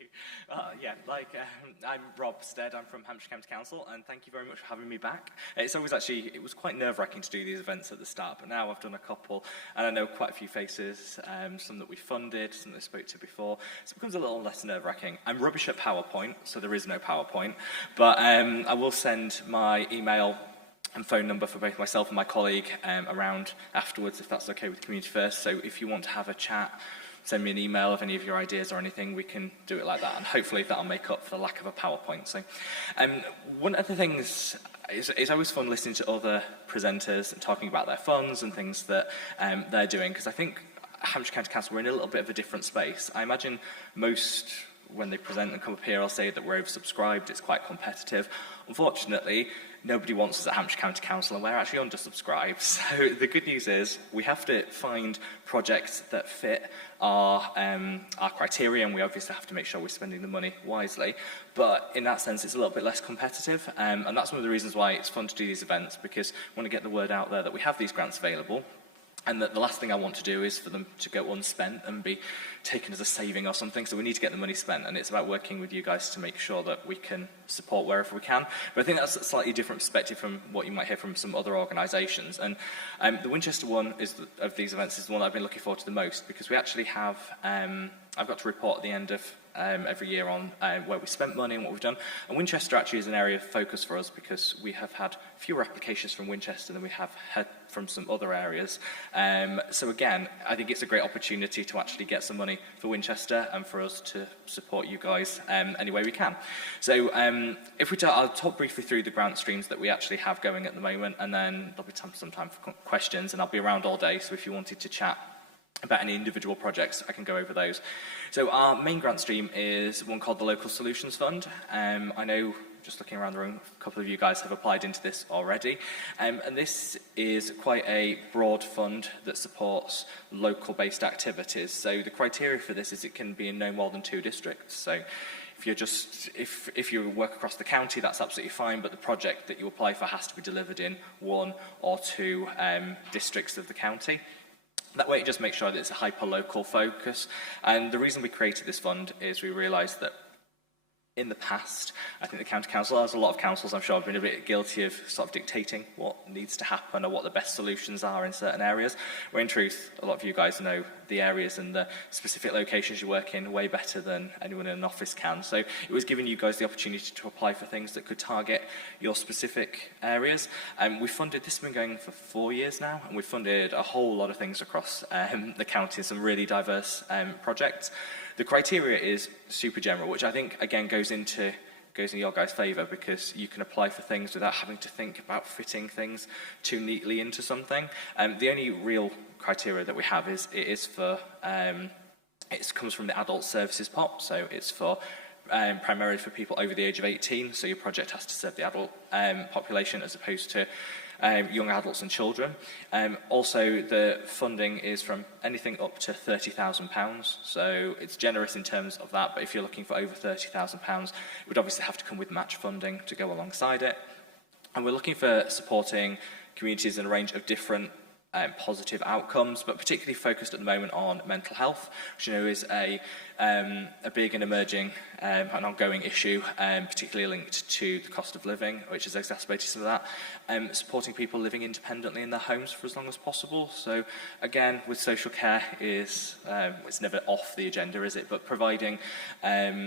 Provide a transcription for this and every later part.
you. I'm Rob Stead, I'm from Hampshire County Council, and thank you very much for having me back. It was quite nerve-wracking to do these events at the start, but now I've done a couple, and I know quite a few faces, some that we funded, some that I spoke to before, so it becomes a little less nerve-wracking. I'm rubbish at PowerPoint, so there is no PowerPoint, but I will send my email and phone number for both myself and my colleague around afterwards, if that's okay with Community First. So if you want to have a chat, send me an email of any of your ideas or anything, we can do it like that, and hopefully that'll make up for the lack of a PowerPoint. So one of the things it's always fun listening to other presenters and talking about their funds and things that they're doing, because I think Hampshire County Council, we're in a little bit of a different space. I imagine most, when they present and come up here, I'll say that we're oversubscribed, it's quite competitive. Unfortunately, nobody wants us at Hampshire County Council, and we're actually undersubscribed. So the good news is we have to find projects that fit our criteria, and we obviously have to make sure we're spending the money wisely. But in that sense, it's a little bit less competitive, and that's one of the reasons why it's fun to do these events, because we want to get the word out there that we have these grants available, and that the last thing I want to do is for them to go unspent and be taken as a saving or something. So we need to get the money spent, and it's about working with you guys to make sure that we can support wherever we can. But I think that's a slightly different perspective from what you might hear from some other organisations. And the Winchester one of these events is the one I've been looking forward to the most, because we actually have, I've got to report at the end of every year on where we spent money and what we've done. And Winchester actually is an area of focus for us, because we have had fewer applications from Winchester than we have had from some other areas. So again, I think it's a great opportunity to actually get some money for Winchester and for us to support you guys any way we can. So I'll talk briefly through the grant streams that we actually have going at the moment, and then there'll be some time for questions, and I'll be around all day, so if you wanted to chat about any individual projects, I can go over those. So our main grant stream is one called the Local Solutions Fund. I know, just looking around the room, a couple of you guys have applied into this already. And this is quite a broad fund that supports local-based activities. So the criteria for this is it can be in no more than 2 districts. So if you work across the county, that's absolutely fine, but the project that you apply for has to be delivered in 1 or 2 districts of the county. That way it just makes sure that it's a hyper-local focus. And the reason we created this fund is we realised that in the past, I think the County Council, as a lot of councils I'm sure, have been a bit guilty of sort of dictating what needs to happen or what the best solutions are in certain areas, where in truth, a lot of you guys know the areas and the specific locations you work in way better than anyone in an office can. So it was giving you guys the opportunity to apply for things that could target your specific areas. We funded, this has been going for 4 years now, and we've funded a whole lot of things across the county, some really diverse projects. The criteria is super general, which I think, again, goes in your guys' favour, because you can apply for things without having to think about fitting things too neatly into something. The only real criteria that we have is it comes from the adult services pot, so it's for primarily for people over the age of 18, so your project has to serve the adult population as opposed to young adults and children. Also, the funding is from anything up to £30,000, so it's generous in terms of that, but if you're looking for over £30,000, it would obviously have to come with match funding to go alongside it. And we're looking for supporting communities in a range of different positive outcomes, but particularly focused at the moment on mental health, which you know is a big and emerging and ongoing issue, particularly linked to the cost of living, which has exacerbated some of that. Supporting people living independently in their homes for as long as possible. So again, with social care is it's never off the agenda, is it? But providing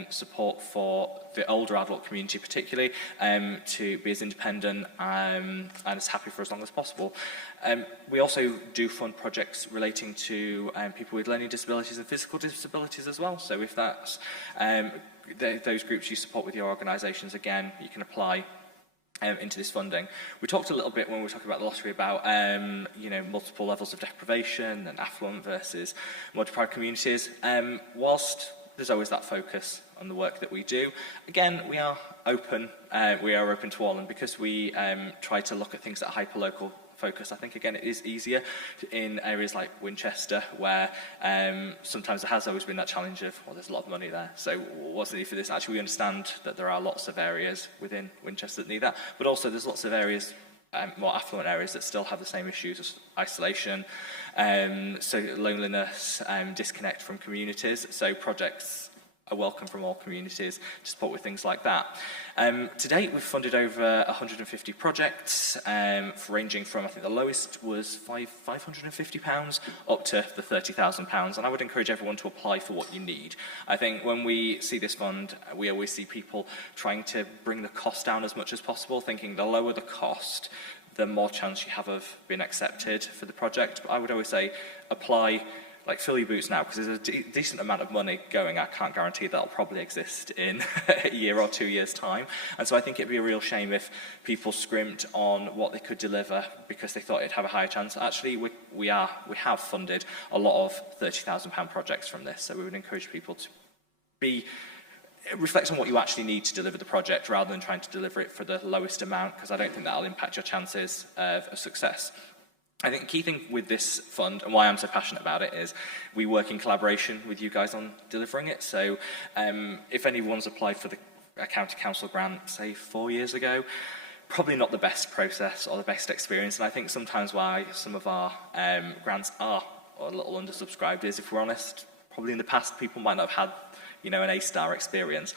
support for the older adult community, particularly, to be as independent and as happy for as long as possible. We also do fund projects relating to people with learning disabilities and physical disabilities as well. So if that's those groups you support with your organisations, again, you can apply into this funding. We talked a little bit when we were talking about the lottery about multiple levels of deprivation and affluent versus more deprived communities. Whilst there's always that focus on the work that we do, again, we are open to all, and because we try to look at things at a hyper-local focus, I think, again, it is easier in areas like Winchester, where sometimes there has always been that challenge of, well, there's a lot of money there, so what's the need for this? Actually, we understand that there are lots of areas within Winchester that need that, but also there's lots of areas, more affluent areas, that still have the same issues as isolation, so loneliness, disconnect from communities. So projects a welcome from all communities to support with things like that. To date, we've funded over 150 projects, ranging from, I think the lowest was £550 up to the £30,000. And I would encourage everyone to apply for what you need. I think when we see this fund, we always see people trying to bring the cost down as much as possible, thinking the lower the cost, the more chance you have of being accepted for the project. But I would always say apply, like fill your boots now, because there's a decent amount of money going. I can't guarantee that'll probably exist in a year or 2 years' time. And so I think it'd be a real shame if people scrimped on what they could deliver because they thought it'd have a higher chance. Actually, we have funded a lot of £30,000 projects from this. So we would encourage people to reflect on what you actually need to deliver the project rather than trying to deliver it for the lowest amount, because I don't think that'll impact your chances of success. I think the key thing with this fund, and why I'm so passionate about it, is we work in collaboration with you guys on delivering it. So if anyone's applied for a county council grant, say 4 years ago, probably not the best process or the best experience. And I think sometimes why some of our grants are a little undersubscribed is, if we're honest, probably in the past people might not have had an A-star experience.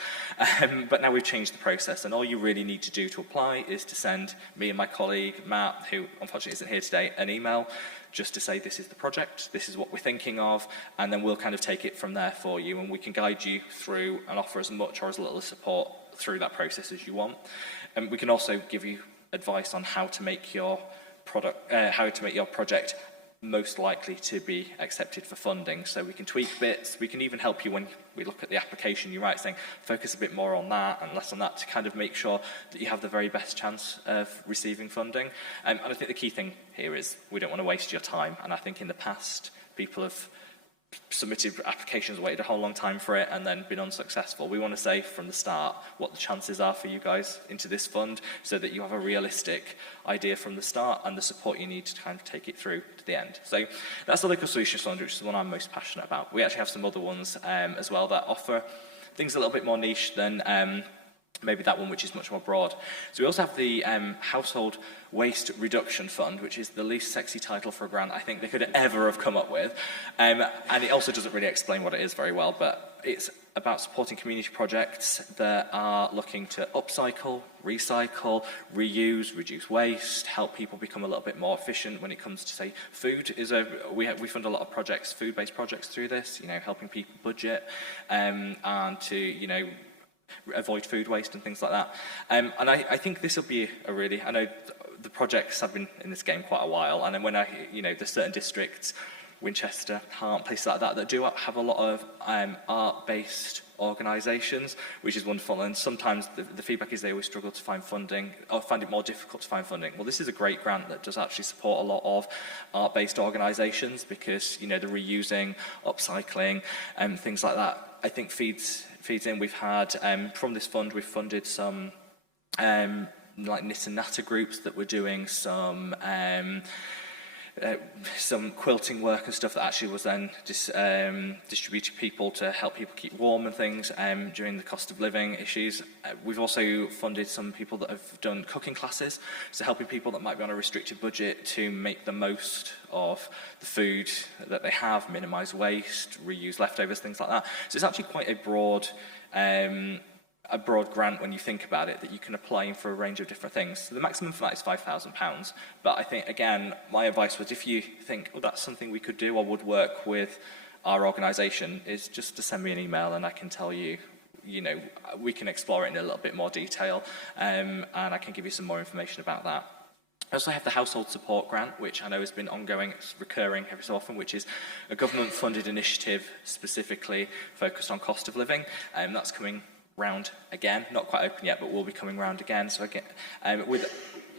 But now we've changed the process, and all you really need to do to apply is to send me and my colleague, Matt, who unfortunately isn't here today, an email just to say this is the project, this is what we're thinking of, and then we'll kind of take it from there for you, and we can guide you through and offer as much or as little support through that process as you want. And we can also give you advice on how to make your project most likely to be accepted for funding. So we can tweak bits, we can even help you when we look at the application you write, saying focus a bit more on that and less on that, to kind of make sure that you have the very best chance of receiving funding. And I think the key thing here is we don't want to waste your time, and I think in the past people have submitted applications, waited a whole long time for it, and then been unsuccessful. We want to say from the start what the chances are for you guys into this fund, so that you have a realistic idea from the start and the support you need to kind of take it through to the end. So that's the Local Solutions Fund, which is the one I'm most passionate about. We actually have some other ones as well that offer things a little bit more niche than maybe that one, which is much more broad. So we also have the Household Waste Reduction Fund, which is the least sexy title for a grant I think they could ever have come up with. And it also doesn't really explain what it is very well, but it's about supporting community projects that are looking to upcycle, recycle, reuse, reduce waste, help people become a little bit more efficient when it comes to, say, food. We fund a lot of projects, food-based projects through this, helping people budget and to, avoid food waste and things like that. And I think this will be I know the projects have been in this game quite a while, and then when there's certain districts, Winchester, Hart, places like that do have a lot of art-based organisations, which is wonderful. And sometimes the feedback is they always struggle to find funding, or find it more difficult to find funding. Well, this is a great grant that does actually support a lot of art-based organisations, because the reusing, upcycling, and things like that, I think feeds in. We've had from this fund, we've funded some like knit and natter groups that were doing some quilting work and stuff that actually was then distributed to people to help people keep warm and things during the cost of living issues. We've also funded some people that have done cooking classes, so helping people that might be on a restricted budget to make the most of the food that they have, minimise waste, reuse leftovers, things like that. So it's actually quite a broad grant when you think about it, that you can apply in for a range of different things. So the maximum for that is £5,000. But I think, again, my advice was, if you think, oh, that's something we could do or would work with our organisation, is just to send me an email and I can tell you, we can explore it in a little bit more detail, and I can give you some more information about that. I also have the Household Support Grant, which I know has been ongoing, it's recurring every so often, which is a government-funded initiative specifically focused on cost of living. That's coming round again, not quite open yet, but will be coming round again. So again,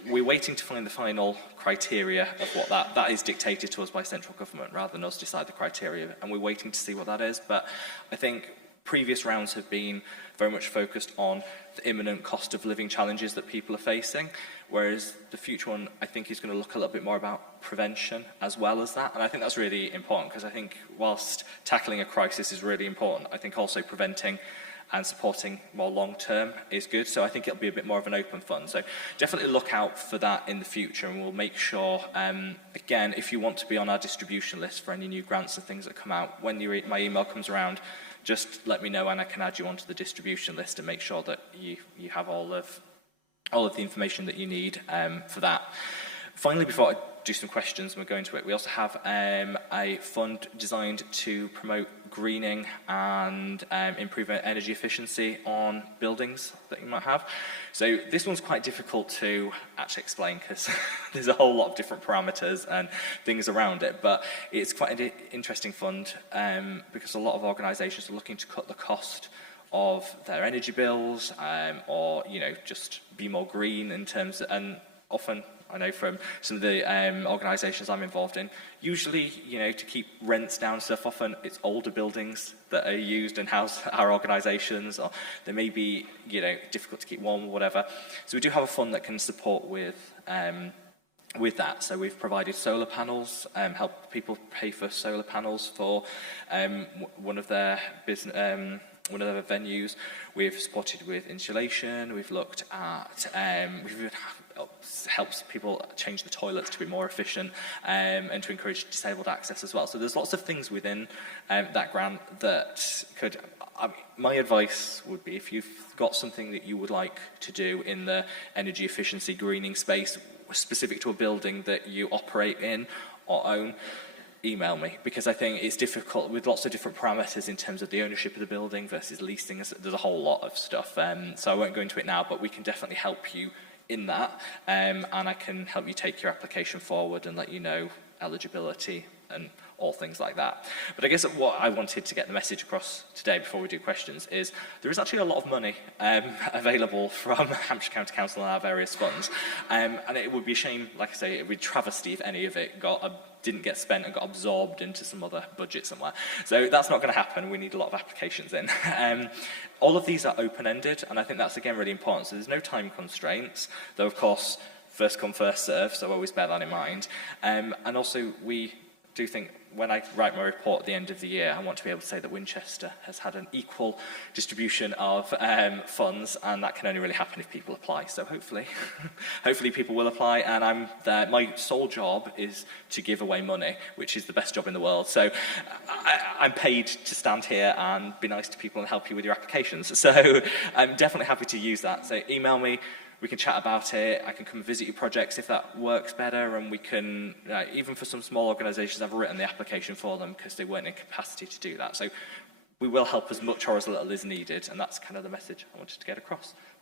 we're waiting to find the final criteria of what that is dictated to us by central government rather than us decide the criteria, and we're waiting to see what that is. But I think previous rounds have been very much focused on the imminent cost of living challenges that people are facing, whereas the future one, I think, is going to look a little bit more about prevention as well as that. And I think that's really important, because I think whilst tackling a crisis is really important, I think also preventing and supporting more long-term is good. So I think it'll be a bit more of an open fund. So definitely look out for that in the future, and we'll make sure, again, if you want to be on our distribution list for any new grants and things that come out, when my email comes around, just let me know and I can add you onto the distribution list and make sure that you have all of the information that you need for that. Finally, before I do some questions and we'll go into it, we also have a fund designed to promote greening and improve energy efficiency on buildings that you might have. So this one's quite difficult to actually explain because there's a whole lot of different parameters and things around it, but it's quite an interesting fund because a lot of organisations are looking to cut the cost of their energy bills or, you know, just be more green in terms of, and often I know from some of the organisations I'm involved in, usually, you know, to keep rents down and stuff, often it's older buildings that are used and house our organisations, or they may be, you know, difficult to keep warm or whatever. So we do have a fund that can support with that. So we've provided solar panels, help people pay for solar panels for one of their business. One of their venues. We've supported with insulation. We've looked at, we've even helped people change the toilets to be more efficient and to encourage disabled access as well. So there's lots of things within that grant that could, my advice would be if you've got something that you would like to do in the energy efficiency greening space specific to a building that you operate in or own, email me, because I think it's difficult with lots of different parameters in terms of the ownership of the building versus leasing. There's a whole lot of stuff, so I won't go into it now, but we can definitely help you in that, and I can help you take your application forward and let you know eligibility and all things like that. But I guess what I wanted to get the message across today before we do questions is there is actually a lot of money available from Hampshire County Council and our various funds, and it would be a shame, like I say, it would be travesty if any of it didn't get spent and got absorbed into some other budget somewhere. So that's not going to happen. We need a lot of applications in. All of these are open-ended, and I think that's, again, really important. So there's no time constraints, though, of course, first come, first serve, so always bear that in mind. And also, we do think when I write my report at the end of the year, I want to be able to say that Winchester has had an equal distribution of funds, and that can only really happen if people apply. So hopefully, hopefully people will apply, and I'm there. My sole job is to give away money, which is the best job in the world. So I'm paid to stand here and be nice to people and help you with your applications. So I'm definitely happy to use that. So email me. We can chat about it. I can come visit your projects if that works better, and we can, even for some small organisations, I've written the application for them because they weren't in capacity to do that. So we will help as much or as little as needed, and that's kind of the message I wanted to get across.